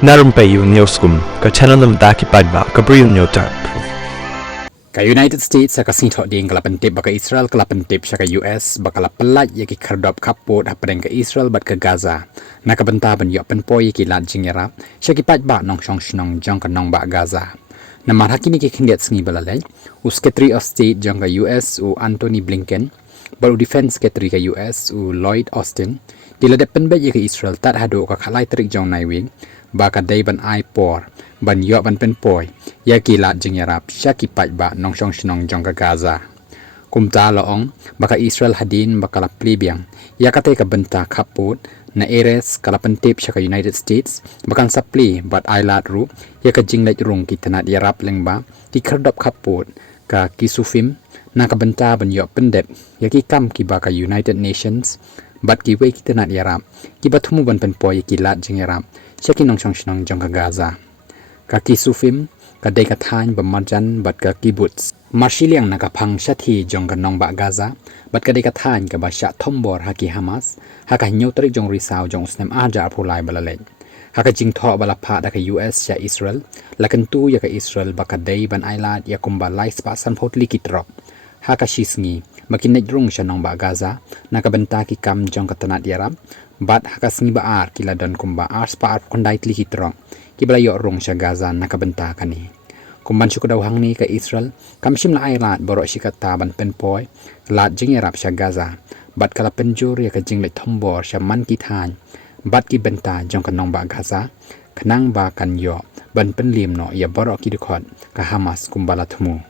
Narum payu neoskum ka chananam daki padba ka briu neotar. Ka United States sa kasinto ding kalapantip baka Israel kalapantip sa ka US baka lapalat yaki kardop kapot hapadeng ka Israel bat ka Gaza. Nakabantaban yo penpoy ki lajing yarap siya ki padba nong shong shnong jong ka nong ba Gaza. Namarhaki ni ki kindet sngi balalay u Secretary of State jong ka US u Anthony Blinken baru Defense Secretary ka US u Lloyd Austin diladep penbet yaki Israel tat hado ka khalai trik jong naiwing baka day ban ai por ban yo ban penpoy yaki lat jing yarap syaki pat ba nong shong shnong jong ka Gaza kumta loong baka Israel hadin baka la plibiang yakate ka benta kaput na eres kala pentip sya ka United States bakan sapli bat ai lat ru yaka jing lait rung kitanat yarap lengba ki kerdop kaput ka kisufim na ka benta ban yo pendep yaki kam ki baka United Nations bat ki we kitanat yarap ki bathumu ban penpoy yaki lat jing yarap syaki nong shong shnong jong ka Gaza kaki sufim kadai kathan bamarjan bat ka kibbutz marshiliang nakapang shathi jong ka nong ba Gaza bat kadai kathan ka ba sha thombor haki Hamas haka nyotrik jong risaw jong usnem aja apulai balalej haka jing tho bala pha da ka US sha Israel lakan tu ya ka Israel ba kadai ban ailat ya kumba lais pa san photli kitrok haka shisngi makinet rung sha nong ba Gaza nakabenta ki kam jong ka tanat yarab bat haka sngi ba ar kila don kumba ars pa ar kondai tli kitrok kibala yo rong sya Gaza nakabenta kani kumban syuko daw hangni ka Israel kamshim la ailat borok shikata ban penpoy lat jing yarap sya Gaza bat kala penjur ya ka jing le thombor sya man ki than bat ki benta jong ka nong ba Gaza kanang ba kan yo ban penlim no ya borok ki dikot ka Hamas kumbala thumu